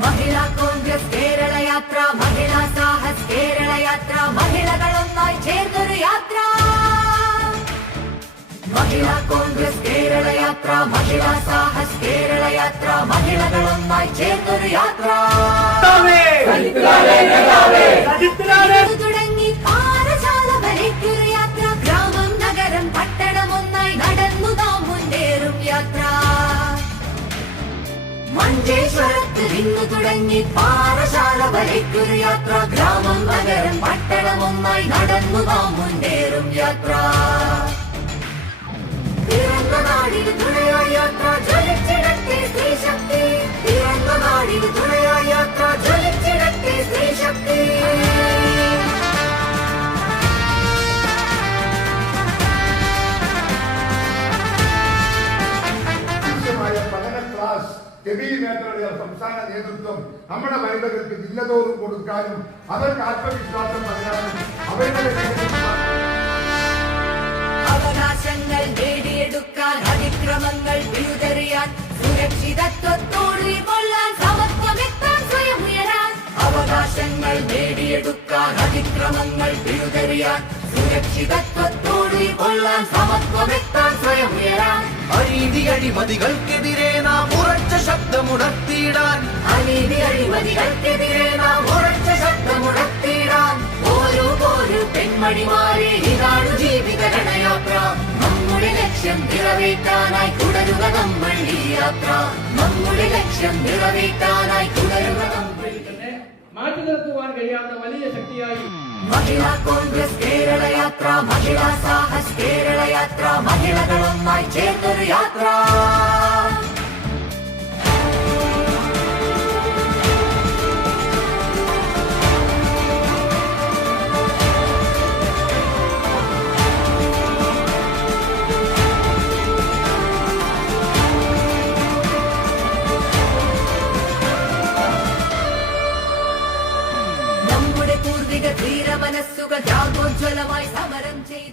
മഹിളാ കോൺഗ്രസ് കേരള യാത്ര, മഹിളാ സാഹസ് കേരള യാത്ര, മഹിളകളൊന്നായി ചേർന്നൊരു യാത്ര. മഹിളാ കോൺഗ്രസ് കേരള യാത്ര, മഹിളാ സാഹസ് കേരള യാത്ര, മഹിളകളൊന്നായി ചേർന്നൊരു യാത്ര. തുടങ്ങി പാറശാല വരയ്ക്കൊരു യാത്ര, ഗ്രാമം നഗരം പട്ടണം ഒന്നായി നടന്നു നാം മുന്നേറും യാത്ര. മഞ്ചേശ്വരത്ത് നിന്ന് തുടങ്ങി പാറശാല വരയ്ക്കൊരു യാത്ര, ഗ്രാമം നഗരം പട്ടണം ഒന്നായി നടന്നു നാം മുന്നേറും യാത്ര. പിറന്ന നാടിന് തുണയായ യാത്ര, ജ്വലിച്ചിടട്ടെ സ്ത്രീശക്തി. പിറന്ന നാടിന് തുണയായ യാത്ര, ജ്വലിച്ചിടട്ടെ സ്ത്രീശക്തി. സംസ്ഥാന നേതൃത്വം നമ്മുടെ വനിതകൾക്ക് ജില്ലതോറും കൊടുക്കാനും അവർക്ക് ആത്മവിശ്വാസം പകരാനും അവരുടെ അവകാശങ്ങൾ നേടിയെടുക്കാൻ, അതിക്രമങ്ങൾ പിഴുതെറിയാൻ, സുരക്ഷിതത്വത്തോടെ കൊള്ളാൻ, സമത്വമെത്താൻ സ്വയം ഉയരാൻ. അവകാശങ്ങൾ നേടിയെടുക്കാൻ, അതിക്രമങ്ങൾ പിഴുതെറിയാൻ, സുരക്ഷിതത്വത്തോടെ കൊള്ളാൻ, സമത്വമെത്താൻ സ്വയം ഉയരാൻ. അനീതി അഴിമതികൾക്കെതിരെ നാം ഉറച്ച ശബ്ദമുണർത്തിയിടാൻ, അനീതി അഴിമതികൾക്കെതിരെ നാം ഉറച്ച ശബ്ദമുണർത്തിയിടാൻ. ഓരോ പെൺമണിമാരെ ഇതാണ് ജീവിത ഗണയാത്ര. നമ്മുടെ ലക്ഷ്യം നിറവേറ്റാനായി തുടരുക നമ്മൾ ഈ യാത്ര. നമ്മുടെ ലക്ഷ്യം നിറവേറ്റാനായി തുടരുക നമ്മൾ. മാറ്റി നിർത്തുവാൻ കഴിയാത്ത വലിയ ശക്തിയായി മഹിളാ കോൺഗ്രസ് കേരള യാത്ര, മഹിളാ സാഹസ് കേരള യാത്ര, മഹിളകളൊന്നായി ചേർന്നൊരു യാത്ര. നമ്മുടെ പൂർവിക ധീര മനസ്സുകൾ ത്യാഗോജ്വലമായി സമരം ചെയ്തവർ.